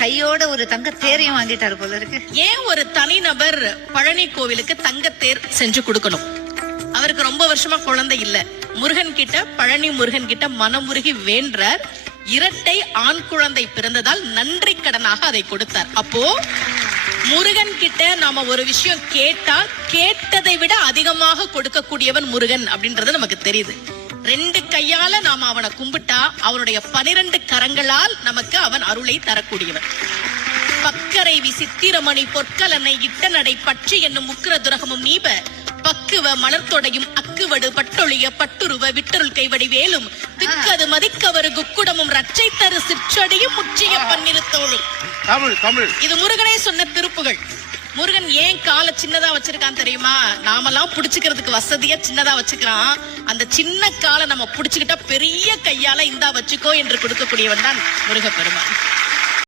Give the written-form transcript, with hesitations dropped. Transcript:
கையோட ஒரு தங்க தேரையும் வாங்கிட்டாரு போல இருக்கு. ஏன் ஒரு தனிநபர் பழனி கோவிலுக்கு தங்க தேர் செஞ்சு கொடுக்கணும்? அவருக்கு ரொம்ப வருஷமா குழந்தை இல்ல. முருகன் கிட்ட, பழனி முருகன் கிட்ட மனமுருகி வேண்டார். இரட்டை ஆண் குழந்தை பிறந்ததால் நன்றி கடனாக அதை கொடுத்தார். அப்போ முருகன் கிட்ட நாம ஒரு விஷயம் கேட்டா கேட்டதை விட அதிகமாக கொடுக்கக்கூடியவன் முருகன் அப்படின்றது நமக்கு தெரியுது. 2 கையால நாம அவனை கும்பிட்டா அவனுடைய 12 கரங்களால் நமக்கு அவன் அருளை தரக்கூடியவன். பக்கரை விசித்திரமணி பொற்கலனை இட்ட நடை பற்றி என்னும் முக்கிர துரகமும் நீப பக்குவ மலர்த்தொடையும் அக்குவடு பட்டொழிய பட்டுருவ விட்டருள் கைவடி வேலும் திக்கது மதிக்கவரு குக்குடமும் ரச்சை தரு சிற்றடியும் முற்றிய பன்னிருத்தோளும். இது முருகனே சொன்ன திருப்புகள். முருகன் ஏன் காலை சின்னதா வச்சிருக்கான் தெரியுமா? நாமெல்லாம் புடிச்சுக்கிறதுக்கு வசதியா சின்னதா வச்சுக்கிறான். அந்த சின்ன காலை நம்ம புடிச்சுக்கிட்டா பெரிய கையால இந்தா வச்சுக்கோ என்று கொடுக்கக்கூடியவன் தான் முருகப்பெருமான்.